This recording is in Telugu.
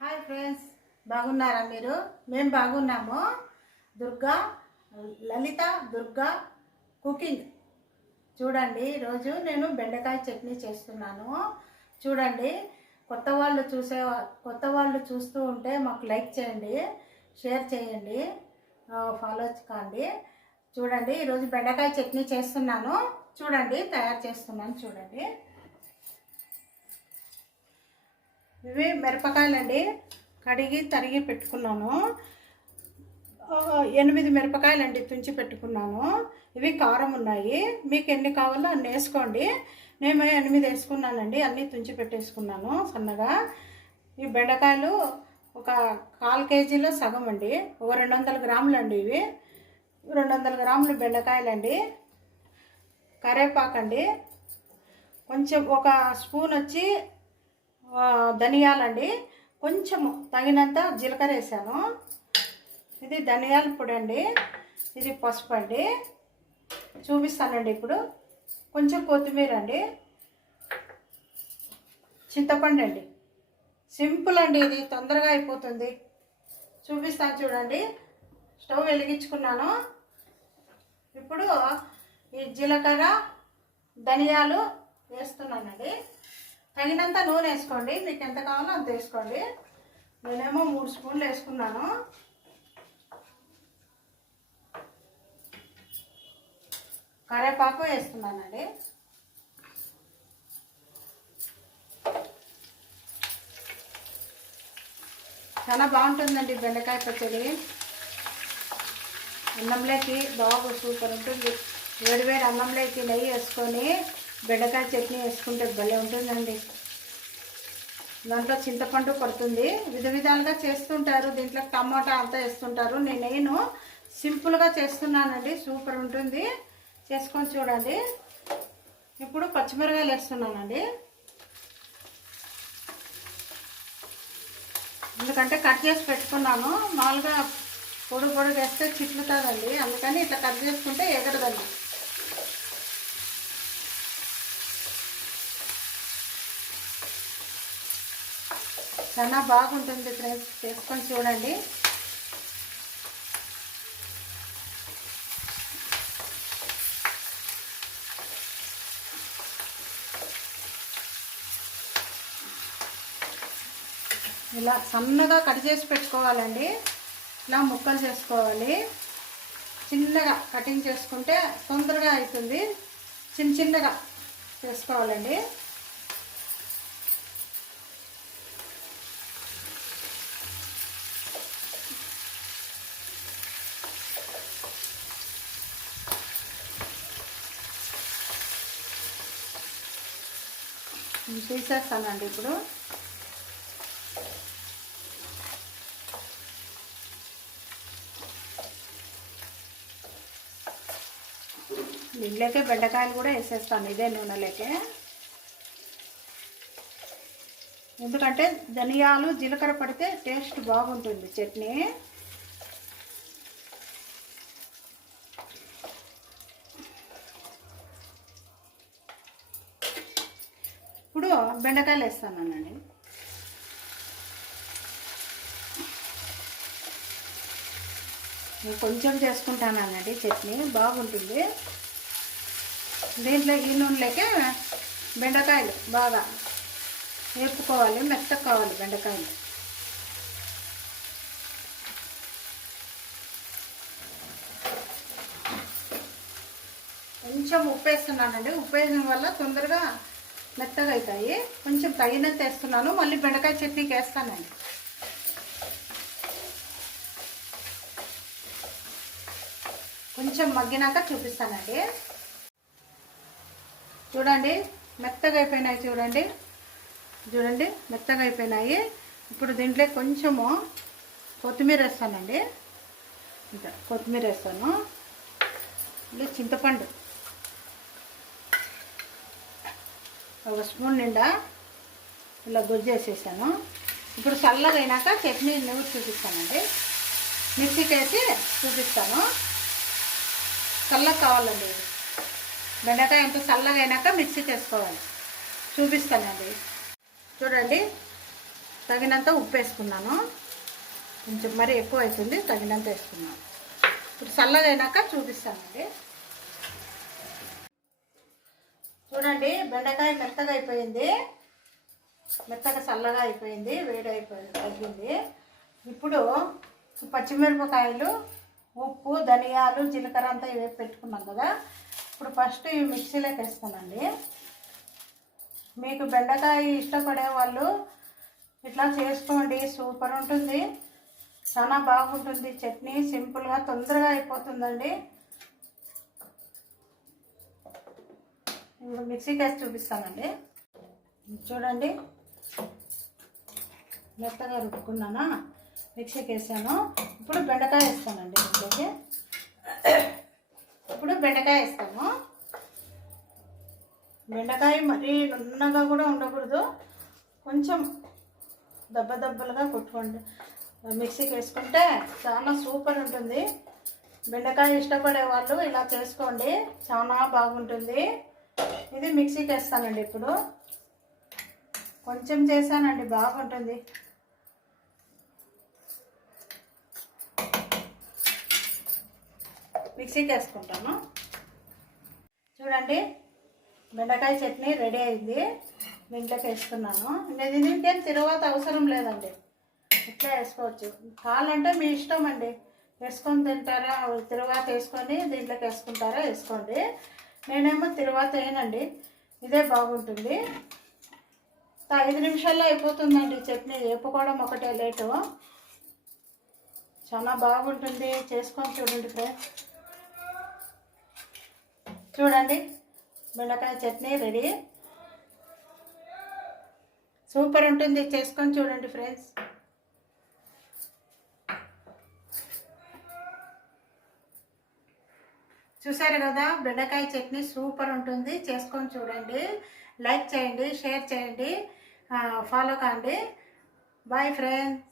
హాయ్ ఫ్రెండ్స్, బాగున్నారా మీరు? మేము బాగున్నాము. దుర్గా లలిత దుర్గా కుకింగ్. చూడండి, ఈరోజు నేను బెండకాయ చట్నీ చేస్తున్నాను. చూడండి, కొత్త వాళ్ళు చూస్తూ ఉంటే మాకు లైక్ చేయండి, షేర్ చేయండి, ఫాలో కాండి. చూడండి, ఈరోజు బెండకాయ చట్నీ చేస్తున్నాను. చూడండి, తయారు చేస్తున్నాను. చూడండి, ఇవి మిరపకాయలండి, కడిగి తరిగి పెట్టుకున్నాను. 8 మిరపకాయలండి తుంచి పెట్టుకున్నాను. ఇవి కారం ఉన్నాయి, మీకు ఎన్ని కావాలో అన్ని వేసుకోండి. నేను 8 వేసుకున్నానండి, అన్నీ తుంచి పెట్టేసుకున్నాను సన్నగా. ఈ బెండకాయలు ఒక 1/4 కేజీలో సగం అండి, ఒక 200 గ్రాములు అండి. ఇవి 200 గ్రాములు బెండకాయలండి. కరివేపాకండి, కొంచెం ఒక స్పూన్ వచ్చి ధనియాలండి, కొంచెము తగినంత జీలకర్ర వేసాను. ఇది ధనియాల పొడి అండి, ఇది పసుపు అండి. చూపిస్తానండి ఇప్పుడు. కొంచెం కొత్తిమీర అండి, చింతపండు అండి. సింపుల్ అండి, ఇది తొందరగా అయిపోతుంది. చూపిస్తాను చూడండి. స్టవ్ వెలిగించుకున్నాను. ఇప్పుడు ఈ జీలకర్ర ధనియాలు వేస్తున్నానండి. తగినంత నూనె వేసుకోండి, మీకు ఎంత కావాలో అంత వేసుకోండి. నేనేమో 3 స్పూన్లు వేసుకున్నాను. కరివేపాకు వేస్తున్నానండి. చాలా బాగుంటుందండి బెండకాయ పచ్చడి. అన్నంలోకి బాగా సూపర్ ఉంటుంది. వేడివేడి అన్నంలోకి నెయ్యి వేసుకొని బెండకాయ చట్నీ వేసుకుంటే భలే ఉంటుందండి. దాంట్లో చింతపండు పడుతుంది, విధాలుగా చేస్తుంటారు. దీంట్లో టమాటా అంతా వేస్తుంటారు. నేను సింపుల్గా చేస్తున్నానండి, సూపర్ ఉంటుంది. చేసుకొని చూడండి. ఇప్పుడు పచ్చిమిరకాయలు వేస్తున్నానండి, ఎందుకంటే కట్ చేసి పెట్టుకున్నాను. మామూలుగా పొడి వేస్తే చిట్లుతుందండి, అందుకని ఇట్లా కట్ చేసుకుంటే ఎగరదండి. చాలా బాగుంటుంది ఫ్రెండ్స్, చేసుకొని చూడండి. ఇలా సన్నగా కట్ చేసి పెట్టుకోవాలండి. ఇలా ముక్కలు చేసుకోవాలి. చిన్నగా కటింగ్ చేసుకుంటే తొందరగా అవుతుంది. చిన్నగా చేసుకోవాలండి. తీసేస్తానండి ఇప్పుడు. దీంట్లోకే బెండకాయలు కూడా వేసేస్తాను, ఇదే నూనెలోకే. ఎందుకంటే ధనియాలు జీలకర్ర పడితే టేస్ట్ బాగుంటుంది చట్నీ. ఇప్పుడు బెండకాయలు వేస్తానండి. నేను కొంచెం చేసుకుంటానండి, చట్నీ బాగుంటుంది. దీంట్లో ఈ నూనెలోకే బెండకాయలు బాగా వేపుకోవాలి, మెత్తగా కావాలి బెండకాయలు. కొంచెం ఉప్పు వేస్తున్నానండి, ఉప్పు వేయడం వల్ల తొందరగా మెత్తగా అవుతాయి. కొంచెం తగినంత వేస్తున్నాను, మళ్ళీ బెండకాయ చట్నీకి వేస్తానండి. కొంచెం మగ్గినాక చూపిస్తానండి. చూడండి, మెత్తగా అయిపోయినాయి. చూడండి మెత్తగా అయిపోయినాయి. ఇప్పుడు దీంట్లో కొంచెము కొత్తిమీర వేస్తానండి. ఇంకా కొత్తిమీర వేస్తాను. ఇది చింతపండు ఒక స్పూన్ నిండా ఇలా గుజ్జు వేసేసాను. ఇప్పుడు చల్లగా అయినాక చట్నీ నూరి చూపిస్తానండి. మిక్సీకి వేసి చూపిస్తాను. చల్లగా కావాలండి, బెండకాయ ఎంత చల్లగా అయినాక మిక్సీకి వేసుకోవాలి. చూపిస్తానండి. చూడండి, తగినంత ఉప్పు వేసుకున్నాను. కొంచెం మరీ ఎక్కువ అవుతుంది, తగినంత వేసుకున్నాను. ఇప్పుడు చల్లగా అయినాక చూపిస్తానండి. చూడండి, బెండకాయ మెత్తగా అయిపోయింది, మెత్తగా చల్లగా అయిపోయింది, వేడి తగ్గింది. ఇప్పుడు పచ్చిమిరపకాయలు, ఉప్పు, ధనియాలు, జీలకర్ర అంతా ఇవి పెట్టుకున్నాం కదా. ఇప్పుడు ఫస్ట్ ఇవి మిక్సీలోకి వేస్తానండి. మీకు బెండకాయ ఇష్టపడే వాళ్ళు ఇట్లా చేసుకోండి, సూపర్ ఉంటుంది, చాలా బాగుంటుంది. చట్నీ సింపుల్గా తొందరగా అయిపోతుందండి. ఇప్పుడు మిక్సీకి వేసి చూపిస్తానండి. చూడండి, మెత్తగా రుబ్బుకున్నానా, మిక్సీకి వేసాను. ఇప్పుడు బెండకాయ వేస్తానండి ఇంట్లోకి. ఇప్పుడు బెండకాయ వేస్తాను. బెండకాయ మరీ నున్నగా కూడా ఉండకూడదు, కొంచెం దెబ్బలుగా కొట్టుకోండి. మిక్సీకి వేసుకుంటే చాలా సూపర్ ఉంటుంది. బెండకాయ ఇష్టపడే వాళ్ళు ఇలా చేసుకోండి, చాలా బాగుంటుంది. ఇది మిక్సీకి వేస్తానండి. ఇప్పుడు కొంచెం చేశానండి, బాగుంటుంది. మిక్సీకి వేసుకుంటాను. చూడండి, బెండకాయ చట్నీ రెడీ అయింది. దీంట్లోకి వేసుకున్నాను. దీనికేం తిరువాత అవసరం లేదండి, ఇట్లా వేసుకోవచ్చు. కావాలంటే మీ ఇష్టం అండి, వేసుకొని తింటారా, తిరువాత వేసుకొని దీంట్లోకి వేసుకుంటారా వేసుకోండి. నేనేమో తిరువాత వేయనండి, ఇదే బాగుంటుంది. 5 నిమిషాల్లో అయిపోతుందండి చట్నీ, వేపుకోవడం ఒకటే లేటు. చాలా బాగుంటుంది, చేసుకొని చూడండి ఫ్రెండ్స్. చూడండి, బెండకాయ చట్నీ రెడీ, సూపర్ ఉంటుంది, చేసుకొని చూడండి ఫ్రెండ్స్. చూసారు కదా, బెండకాయ చట్నీ సూపర్ ఉంటుంది, చేసుకొని చూడండి. లైక్ చేయండి, షేర్ చేయండి, ఫాలో కాండి. Bye friends.